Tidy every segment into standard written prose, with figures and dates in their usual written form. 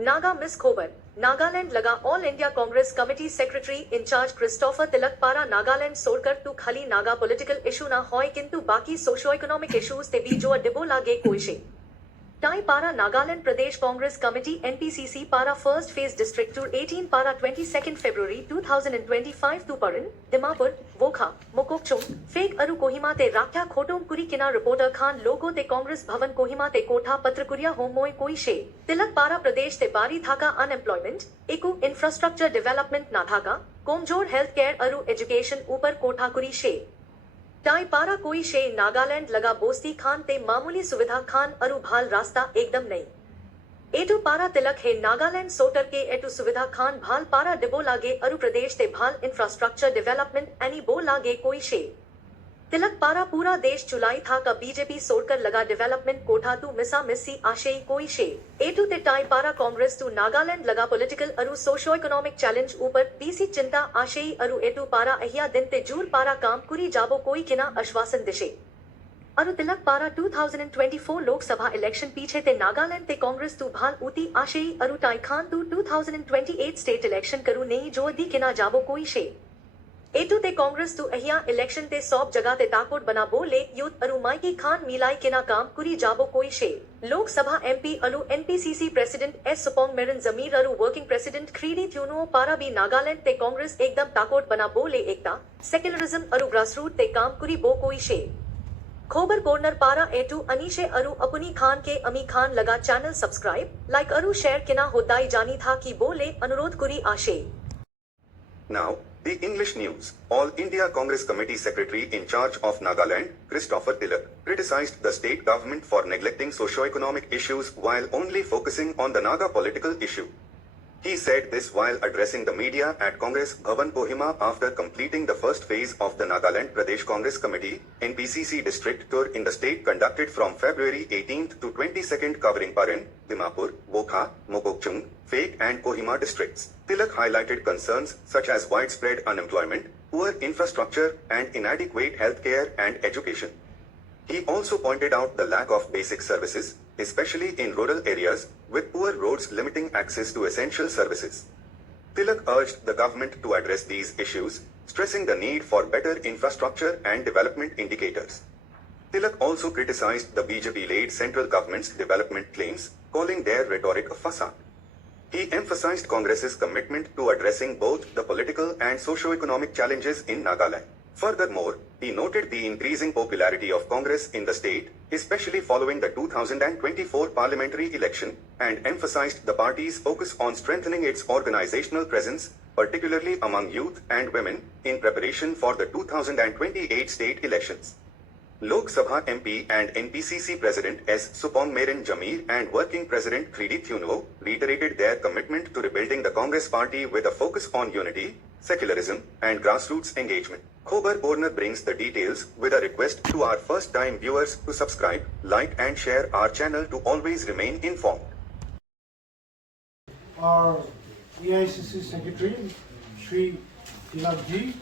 Naga Miss Khobar, Nagaland लगा all India Congress committee secretary incharge Christopher Tilak पारा नागालैंड छोड़कर तू खाली नागा पॉलिटिकल इशू ना होय किंतु बाकी सोशो इकोनॉमिक इश्यूज ते भी जो डिबो लागे कोई शे टाई पारा नागालैंड प्रदेश कांग्रेस कमिटी NPCC पारा फर्स्ट फेज डिस्ट्रिक्ट टूर 18 पारा 22 फरवरी 2025 तू परन दिमापुर वोखा मोकोकचुंग फेक अरु कोहिमा ते राख्या खोटोम कुरी किना रिपोर्टर खान लोगो ते कांग्रेस भवन कोहिमा ते कोठा पत्रकुरिया होमोय कोई शे तिलक पारा प्रदेश ते बारी थाका अनएम्प्लॉयमेंट एकू इंफ्रास्ट्रक्चर डेवलपमेंट ना थाका कोमजोर हेल्थ केयर अरु एजुकेशन ऊपर कोठा कुरी शे टाई पारा कोई शे नागालैंड लगा बोस्ती खान ते मामूली सुविधा खान अरु भाल रास्ता एकदम नहीं एटू पारा तिलक है नागालैंड सोटर के एटू सुविधा खान भाल पारा डिबो लागे अरु प्रदेश ते भाल इंफ्रास्ट्रक्चर डेवलपमेंट एनी बो लागे कोई शे तिलक पारा पूरा देश चुलाई था का बीजेपी सोड़कर लगा डेवलपमेंट कोठा तू मिसा मिस्सी आशेई कोई शे एटू ते टाई पारा कांग्रेस तू नागालैंड लगा पॉलिटिकल अरु सोशो इकोनॉमिक चैलेंज ऊपर पीसी चिंता आशेई अरु एटू पारा अहिया दिन ते जूर पारा काम कुरी जाबो कोई किना आश्वासन दिशे अरु तिलक पारा 2024 लोकसभा इलेक्शन पीछे ते नागालैंड ते कांग्रेस तू भाल ऊती आशेई अरु टाई खान तू 2028 स्टेट इलेक्शन करू नहीं जो दी किना जाबो कोई शे एटू ते कांग्रेस तू अहिया इलेक्शन ते सौब जगह ते ताकोट बना बोले यूथ अरु माइकी खान मिलाई किना काम कुरी जाबो कोई शे लोकसभा MP अरु NPCC प्रेसिडेंट एस सुपोंग मेरन जमीर अरु वर्किंग प्रेसिडेंट क्रीडी त्यूनो पारा भी नागालैंड ते कांग्रेस एकदम ताकोट बना बोले एकता सेक्युलरिज्म अरु ग्रासरूट ते काम कुरी बो कोई शे खोबर कॉर्नर पारा एटू अनीशे अरु अपनी खान के अमी खान लगा चैनल सब्सक्राइब लाइक अरु शेयर किना होदाई जानी था कि बोले अनुरोध कुरी आशे Now, the English news. All India Congress Committee Secretary in charge of Nagaland, Christopher Tilak, criticized the state government for neglecting socio-economic issues while only focusing on the Naga political issue. He said this while addressing the media at Congress Bhavan Kohima after completing the first phase of the Nagaland Pradesh Congress Committee NPCC district tour in the state conducted from February 18th to 22nd covering Paran, Dimapur, Wokha, Mokokchung, Phek and Kohima districts. Tilak highlighted concerns such as widespread unemployment, poor infrastructure and inadequate healthcare and education. He also pointed out the lack of basic services, especially in rural areas, with poor roads limiting access to essential services. Tilak urged the government to address these issues, stressing the need for better infrastructure and development indicators. Tilak also criticized the BJP-led central government's development claims, calling their rhetoric a facade. He emphasized Congress's commitment to addressing both the political and socio-economic challenges in Nagaland. Furthermore, he noted the increasing popularity of Congress in the state, especially following the 2024 parliamentary election, and emphasized the party's focus on strengthening its organizational presence, particularly among youth and women, in preparation for the 2028 state elections. Lok Sabha MP and NPCC President S. Supong Merin Jamir and Working President Kridi Thuno reiterated their commitment to rebuilding the Congress party with a focus on unity, secularism, and grassroots engagement. Khobar Borner brings the details with a request to our first-time viewers to subscribe, like and share our channel to always remain informed. Our AICC Secretary, Shri Tilak Ji,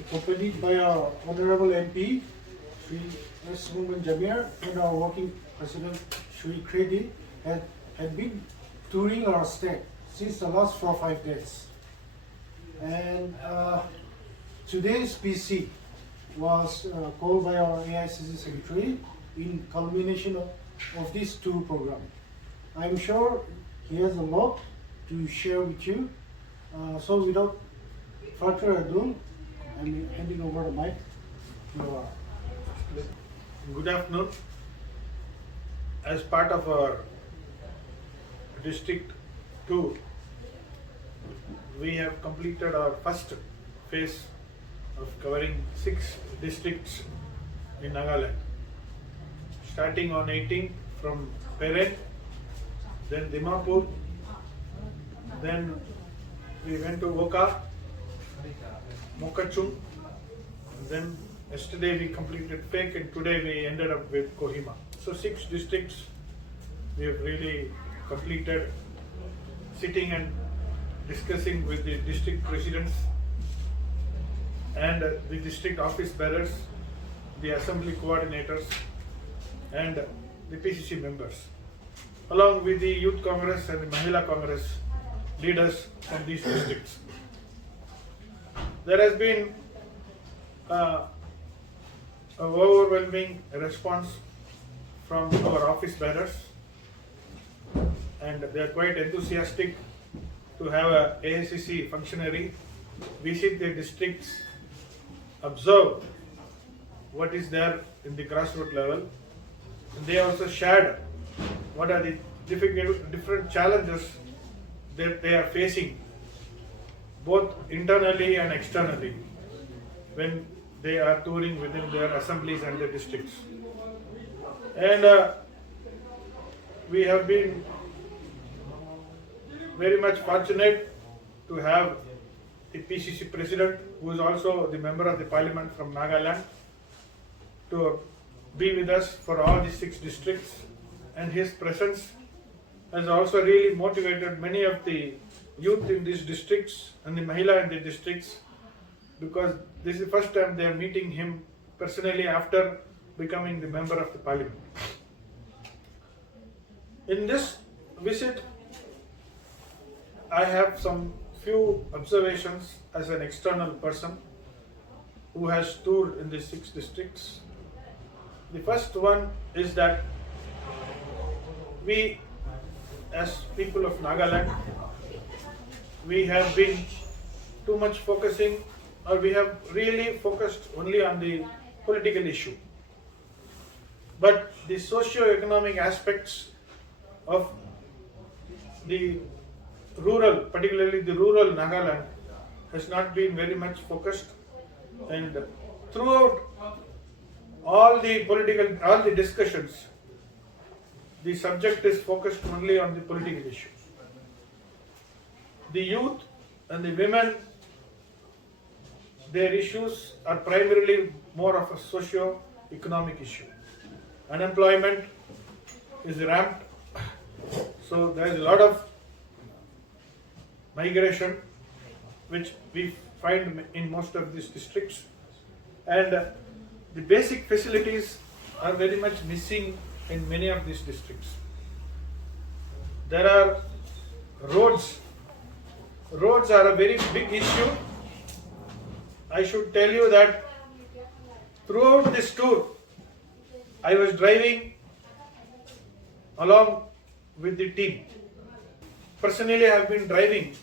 accompanied by our Honorable MP, Shri S. Suman Jamir, and our Working President, Shri Kredi, had been touring our state since the last 4 or 5 days. And today's PC was called by our AICC Secretary in culmination of these two programs. I'm sure he has a lot to share with you. So without further ado, I'm handing over the mic to our Good afternoon. As part of our district tour, we have completed our first phase of covering 6 districts in Nagaland. Starting on 18 from Peren, then Dimapur, then we went to Wokha, Mokachung, then yesterday we completed Phek and today we ended up with Kohima. So 6 districts we have really completed, sitting and discussing with the district presidents and the district office bearers, the assembly coordinators and the PCC members. along with the Youth Congress and the Mahila Congress leaders from these districts. There has been an overwhelming response from our office bearers, and they are quite enthusiastic to have a AICC functionary visit their districts, observe what is there in the grassroots level. And they also shared what are the different challenges that they are facing, both internally and externally, when they are touring within their assemblies and their districts. And we have been very much fortunate to have the PCC president, who is also the member of the parliament from Nagaland, to be with us for all the 6 districts, and his presence has also really motivated many of the youth in these districts and the Mahila in the districts, because this is the first time they are meeting him personally after becoming the member of the parliament. In this visit, I have some few observations as an external person who has toured in these 6 districts. The first one is that we, as people of Nagaland, we have been too much focusing, or we have really focused only on the political issue. But the socio-economic aspects of the rural, particularly the rural Nagaland, has not been very much focused, and throughout all the discussions, the subject is focused only on the political issue. The youth and the women, their issues are primarily more of a socio-economic issue. Unemployment is ramped, so there is a lot of migration which we find in most of these districts, and the basic facilities are very much missing in many of these districts. There are roads. Roads are a very big issue. I should tell you that throughout this tour, I was driving along with the team. Personally, I have been driving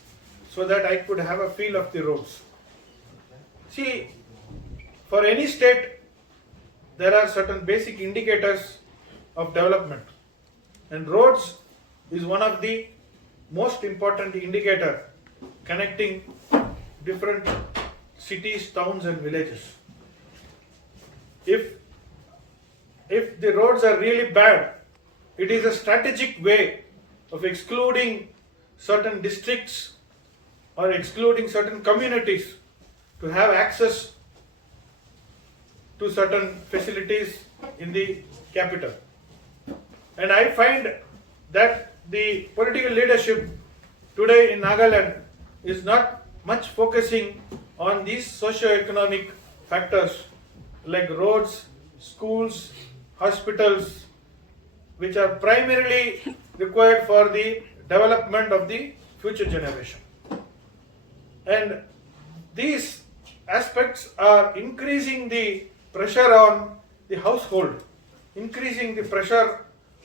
so that I could have a feel of the roads. See, for any state, there are certain basic indicators of development, and roads is one of the most important indicator connecting different cities, towns and villages. If the roads are really bad, it is a strategic way of excluding certain districts or excluding certain communities to have access to certain facilities in the capital. And I find that the political leadership today in Nagaland is not much focusing on these socio-economic factors like roads, schools, hospitals, which are primarily required for the development of the future generation. And these aspects are increasing the pressure on the household, increasing the pressure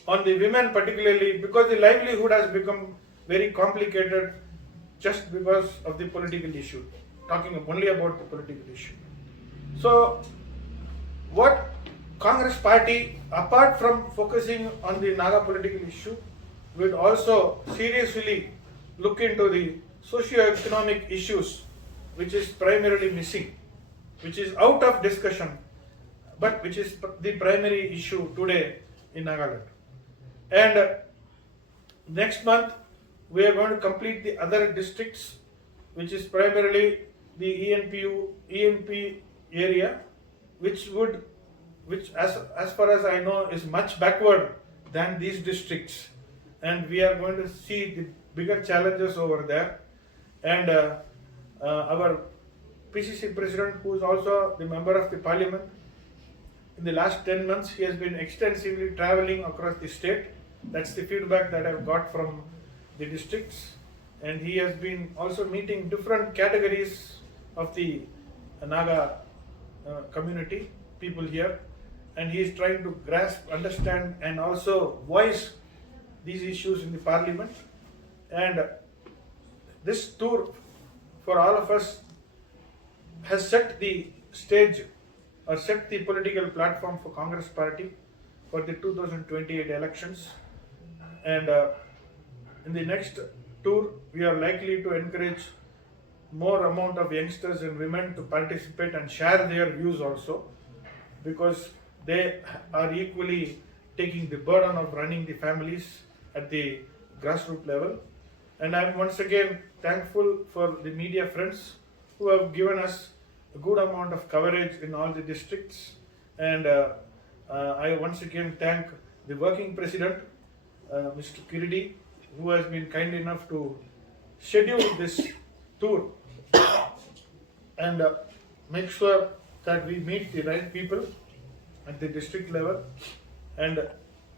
on the women particularly, because the livelihood has become very complicated just because of the political issue, talking only about the political issue. So what Congress party, apart from focusing on the Naga political issue, will also seriously look into the socio-economic issues which is primarily missing, which is out of discussion, but which is the primary issue today in Nagaland. And next month we are going to complete the other districts, which is primarily the ENP area, which as far as I know is much backward than these districts, and we are going to see the bigger challenges over there. And our PCC president, who is also the member of the parliament, in the last 10 months he has been extensively traveling across the state That's the feedback that I've got from the districts, and he has been also meeting different categories of the Naga community, people here, and he is trying to grasp, understand, and also voice these issues in the parliament. And this tour for all of us has set the stage or set the political platform for Congress party for the 2028 elections. And in the next tour, we are likely to encourage more amount of youngsters and women to participate and share their views also, because they are equally taking the burden of running the families at the grassroots level. And I am once again thankful for the media friends who have given us a good amount of coverage in all the districts. And I once again thank the working president, Mr. Kiridi, who has been kind enough to schedule this tour and make sure that we meet the right people at the district level. And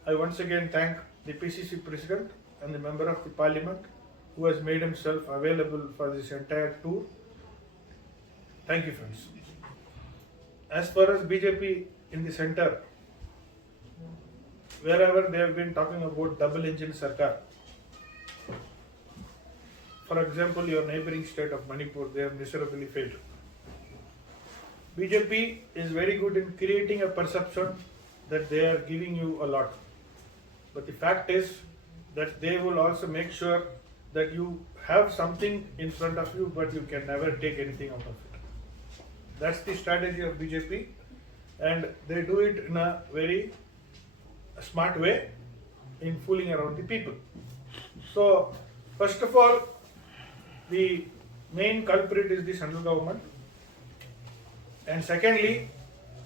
I once again thank the PCC president and the member of the parliament who has made himself available for this entire tour. Thank you, friends. As far as BJP in the center, wherever they have been talking about double engine sarkar, for example, your neighboring state of Manipur, they have miserably failed. BJP is very good in creating a perception that they are giving you a lot. But the fact is that they will also make sure that you have something in front of you, but you can never take anything out of it. That's the strategy of BJP, and they do it in a very smart way in fooling around the people. So, first of all, the main culprit is the central government, and secondly,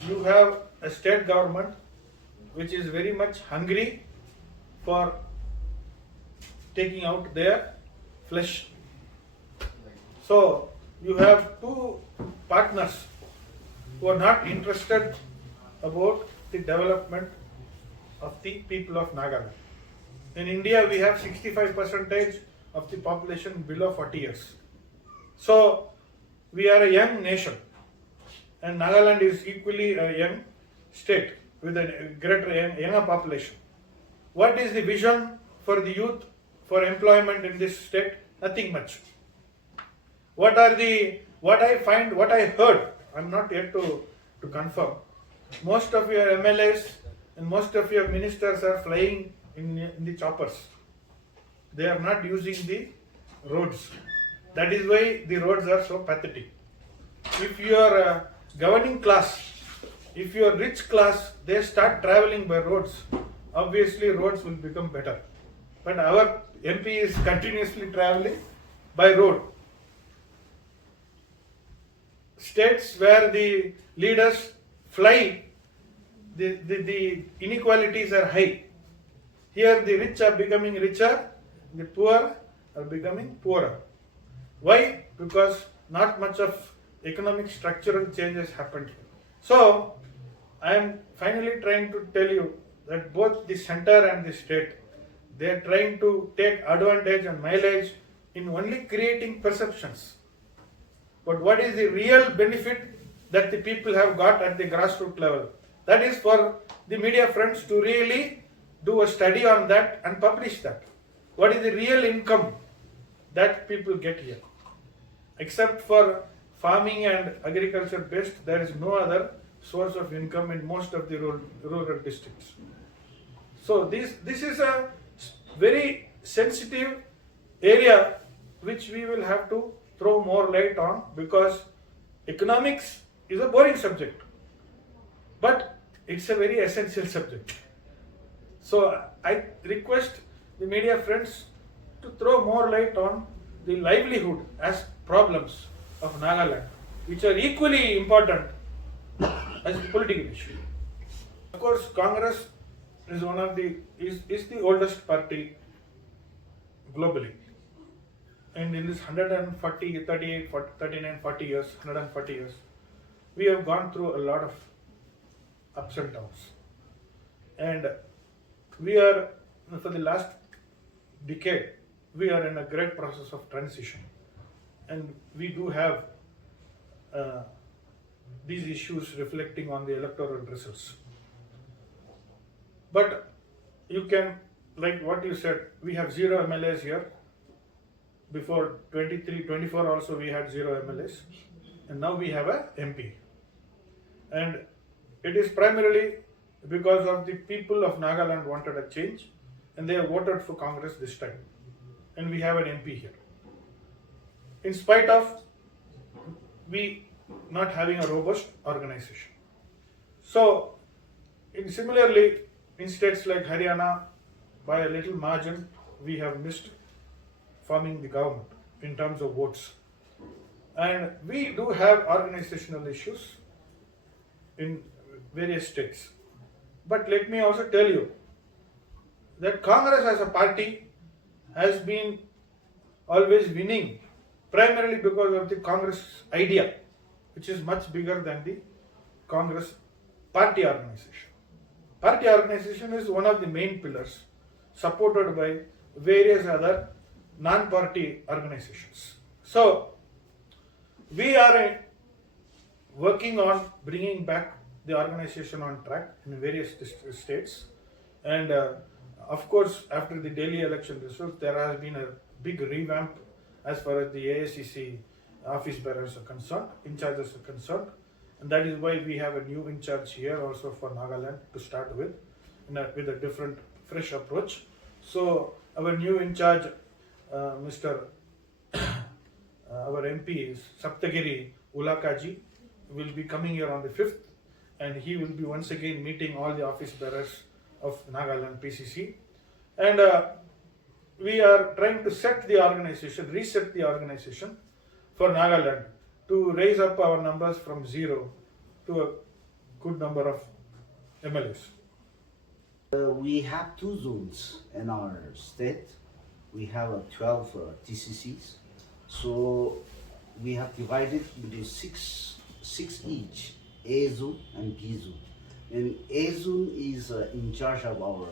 you have a state government which is very much hungry for taking out their flesh. So you have two partners who are not interested about the development of the people of Nagaland. In India, we have 65% of the population below 40 years. So we are a young nation, and Nagaland is equally a young state with a greater younger population. What is the vision for the youth for employment in this state? Nothing much. What I heard, I'm not yet to confirm. Most of your MLAs and most of your ministers are flying in the choppers. They are not using the roads. That is why the roads are so pathetic. If you are a governing class, if you are rich class, they start traveling by roads. Obviously, roads will become better. But our MP is continuously traveling by road. States where the leaders fly, the inequalities are high. Here the rich are becoming richer, the poor are becoming poorer. Why? Because not much of economic structural changes happened here. So, I am finally trying to tell you that both the center and the state, they are trying to take advantage and mileage in only creating perceptions. But what is the real benefit that the people have got at the grassroots level? That is for the media friends to really do a study on that and publish that. What is the real income that people get here? Except for farming and agriculture based, there is no other source of income in most of the rural districts. So this is a very sensitive area which we will have to throw more light on, because economics is a boring subject, but it's a very essential subject. So I request the media friends to throw more light on the livelihood as problems of Nagaland, which are equally important as the political issue. Of course, Congress is is the oldest party globally. And in this 140, 38, 39, 40 years, 140 years, we have gone through a lot of ups and downs. And we are for the last decade, we are in a great process of transition, and we do have these issues reflecting on the electoral results. But you can, like what you said, we have 0 MLAs here. Before 23, 24 also we had 0 MLAs, and now we have a MP. And it is primarily because of the people of Nagaland wanted a change, and they have voted for Congress this time. And we have an MP here. In spite of we not having a robust organization. So, similarly, in states like Haryana, by a little margin, we have missed forming the government in terms of votes. And we do have organizational issues in various states. But let me also tell you that Congress as a party has been always winning primarily because of the Congress idea, which is much bigger than the Congress party organization. Party organization is one of the main pillars, supported by various other non-party organizations. So, we are working on bringing back the organization on track in various states. And of course, after the Delhi election results, there has been a big revamp as far as the AICC office bearers are concerned, in charges are concerned. And that is why we have a new in charge here also for Nagaland to start with a different, fresh approach. So our new in charge, our MP is Saptagiri Ulakaji, will be coming here on the 5th, and he will be once again meeting all the office bearers of Nagaland PCC. And we are trying to reset the organization for Nagaland to raise up our numbers from 0 to a good number of MLAs. We have 2 zones in our state. We have 12 TCCs. So we have divided into six each, A zone and B zone. And A zone is in charge of our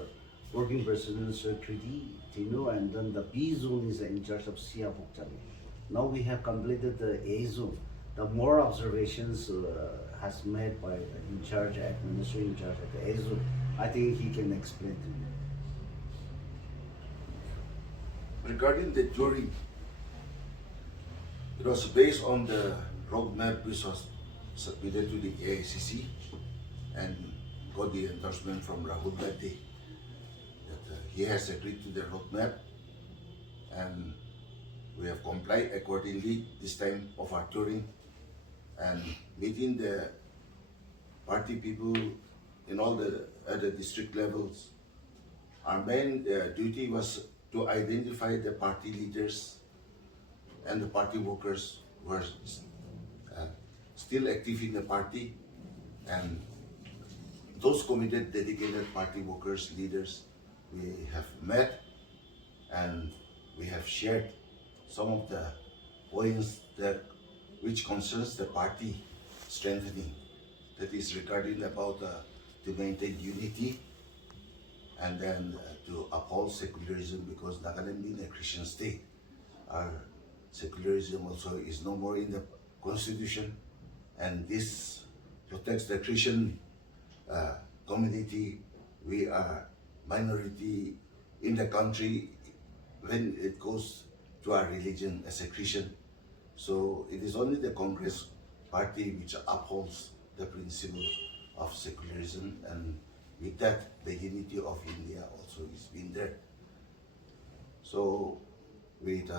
working president secretary, Tino, and then the B zone is in charge of Sia Bhuktani. Now we have completed the A zone. The more observations has made by the administrator in charge of the A zone. I think he can explain to you. Regarding the jury, it was based on the roadmap which was submitted to the AICC and got the endorsement from Rahul Gandhi that he has agreed to the roadmap, and we have complied accordingly this time of our touring and meeting the party people in all the other district levels. Our main duty was to identify the party leaders and the party workers who are still active in the party, and those committed, dedicated party workers, leaders, we have met and we have shared some of the points which concerns the party strengthening. That is regarding about to maintain unity, and then to uphold secularism, because Nagaland being a Christian state, our secularism also is no more in the constitution, and this protects the Christian community. We are minority in the country when it goes to our religion as a Christian. So it is only the Congress party which upholds the principle of secularism, and with that the unity of India also is being there. So with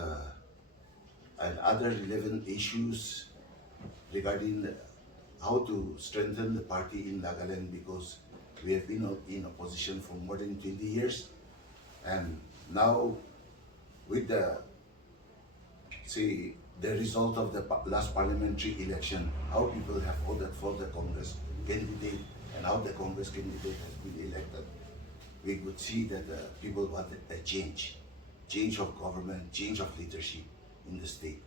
and other relevant issues regarding how to strengthen the party in Nagaland, because we have been in opposition for more than 20 years, and now with the result of the last parliamentary election, how people have voted for the Congress candidate and how the Congress candidate has been elected, we could see that people want a change of government, change of leadership in the state.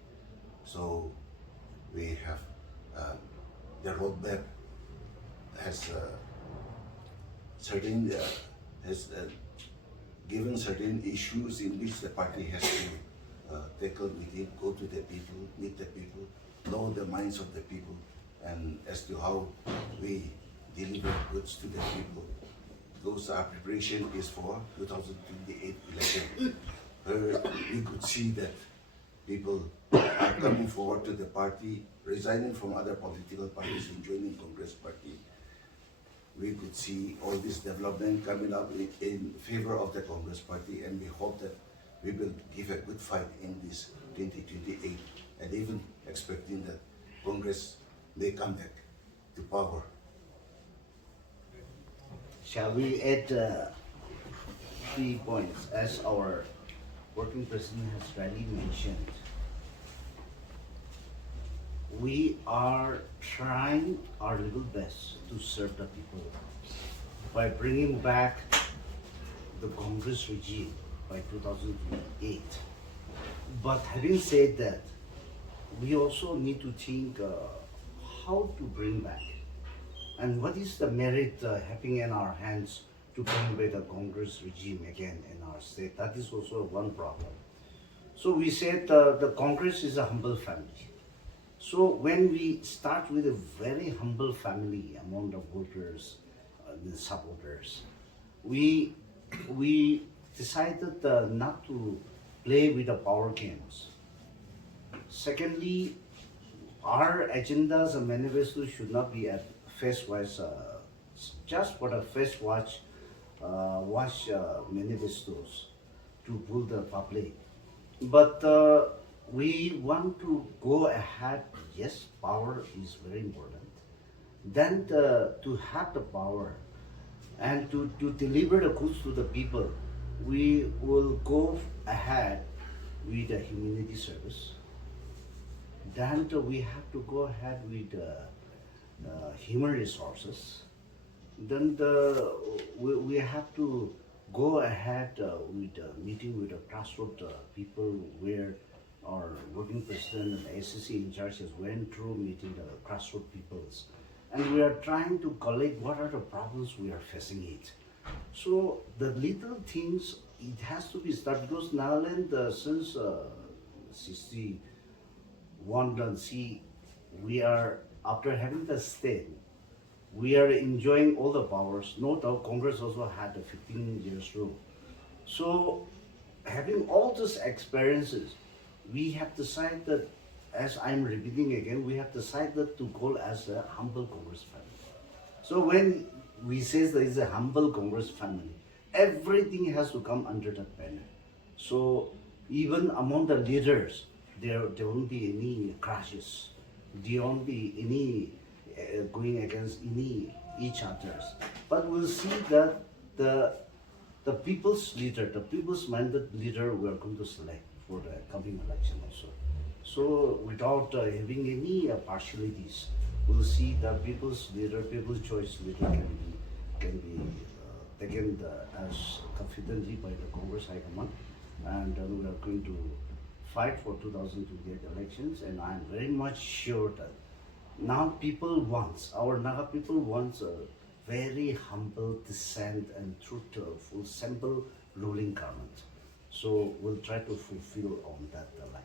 So we have the roadmap has given certain issues in which the party has to tackle with it, go to the people, meet the people, know the minds of the people, and as to how we deliver goods to the people. Those preparation is for 2028 election, where we could see that people are coming forward to the party, resigning from other political parties and joining Congress party. We could see all this development coming up in favor of the Congress party, and we hope that we will give a good fight in this 2028, and even expecting that Congress may come back to power. Shall we add 3 points as our working president has already mentioned? We are trying our little best to serve the people by bringing back the Congress regime by 2028. But having said that, we also need to think how to bring back and what is the merit having in our hands to bring back the Congress regime again in our state. That is also one problem. So we said the Congress is a humble family. So when we start with a very humble family among the voters, the supporters, we decided not to play with the power games. Secondly, our agendas and manifestos should not be at face wise, just for the face watch manifestos to pull the public. But we want to go ahead. Yes, power is very important. Then to have the power and to deliver the goods to the people, we will go ahead with the humanity service. Then we have to go ahead with human resources. Then we have to go ahead with meeting with the grassroots people, where our working president and the ACC in charge has went through meeting the grassroots peoples. And we are trying to collect what are the problems we are facing it. So the little things, it has to be started, because Nagaland since 61, see, we are, after having the state, we are enjoying all the powers. No doubt Congress also had a 15 years rule. So having all these experiences, we have decided, as I'm repeating again, we have decided to go as a humble Congress family. So when we say there is a humble Congress family, everything has to come under that banner. So even among the leaders, there won't be any clashes. There won't be any going against each others. But we'll see that the people's leader, the people's mandate leader, we are going to select for the coming election also. So without having any partialities, we'll see that people's leader, people's choice leader can be taken as confidently by the Congress High Command, and we are going to fight for 2028 elections. And I'm very much sure that now people wants, our Naga people wants a very humble, decent and truthful, simple ruling government. So we'll try to fulfill on that line.